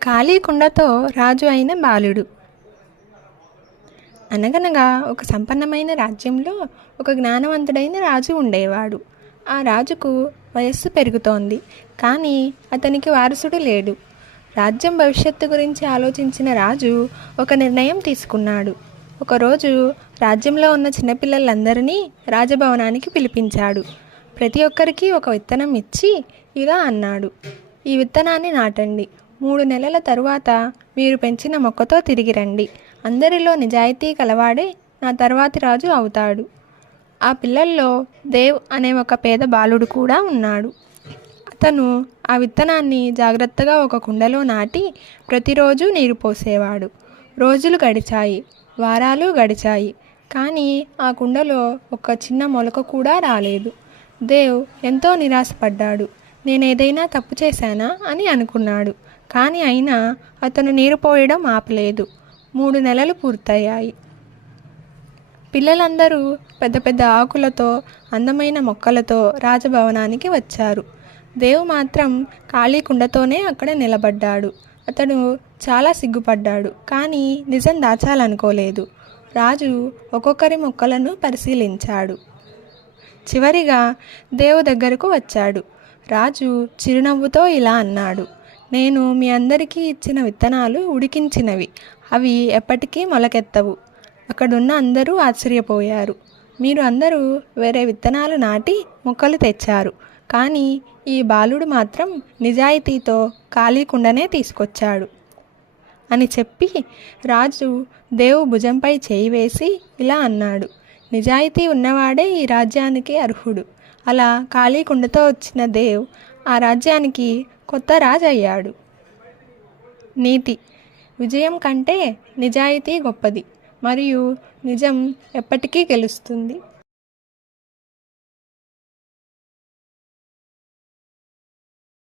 ఖాళీ కుండతో రాజు అయిన బాలుడు. అనగనగా ఒక సంపన్నమైన రాజ్యంలో ఒక జ్ఞానవంతుడైన రాజు ఉండేవాడు. ఆ రాజుకు వయస్సు పెరుగుతోంది, కానీ అతనికి వారసుడు లేడు. రాజ్యం భవిష్యత్తు గురించి ఆలోచించిన రాజు ఒక నిర్ణయం తీసుకున్నాడు. ఒకరోజు రాజ్యంలో ఉన్న చిన్నపిల్లలందరినీ రాజభవనానికి పిలిపించాడు. ప్రతి ఒక్కరికి ఒక విత్తనం ఇచ్చి ఇలా అన్నాడు: ఈ విత్తనాన్ని నాటండి. 3 నెలల తరువాత మీరు పెంచిన మొక్కతో తిరిగి రండి. అందరిలో నిజాయితీ కలవాడే నా తర్వాతి రాజు అవుతాడు. ఆ పిల్లల్లో దేవ్ అనే ఒక పేద బాలుడు కూడా ఉన్నాడు. అతను ఆ విత్తనాన్ని జాగ్రత్తగా ఒక కుండలో నాటి ప్రతిరోజు నీరు పోసేవాడు. రోజులు గడిచాయి, వారాలు గడిచాయి, కానీ ఆ కుండలో ఒక చిన్న మొలక కూడా రాలేదు. దేవ్ ఎంతో నిరాశపడ్డాడు. నేనేదైనా తప్పు చేశానా అని అనుకున్నాడు. కానీ అయినా అతను నీరు పోయడం ఆపలేదు. 3 నెలలు పూర్తయ్యాయి. పిల్లలందరూ పెద్ద పెద్ద ఆకులతో, అందమైన మొక్కలతో రాజభవనానికి వచ్చారు. దేవ్ మాత్రం ఖాళీ కుండతోనే అక్కడ నిలబడ్డాడు. అతడు చాలా సిగ్గుపడ్డాడు, కానీ నిజం దాచాలనుకోలేదు. రాజు ఒక్కొక్కరి మొక్కలను పరిశీలించాడు. చివరిగా దేవ్ దగ్గరకు వచ్చాడు. రాజు చిరునవ్వుతో ఇలా అన్నాడు: నేను మీ అందరికీ ఇచ్చిన విత్తనాలు ఉడికించినవి. అవి ఎప్పటికీ మొలకెత్తవు. అక్కడున్న అందరూ ఆశ్చర్యపోయారు. మీరు అందరూ వేరే విత్తనాలు నాటి మొక్కలు తెచ్చారు, కానీ ఈ బాలుడు మాత్రం నిజాయితీతో ఖాళీ కుండనే తీసుకొచ్చాడు అని చెప్పి రాజు దేవు భుజంపై చేయి వేసి ఇలా అన్నాడు: నిజాయితీ ఉన్నవాడే ఈ రాజ్యానికి అర్హుడు. అలా ఖాళీ కుండతో వచ్చిన దేవ్ ఆ రాజ్యానికి కొత్త రాజు అయ్యాడు. నీతి: విజయం కంటే నిజాయితీ గొప్పది, మరియు నిజం ఎప్పటికీ గెలుస్తుంది.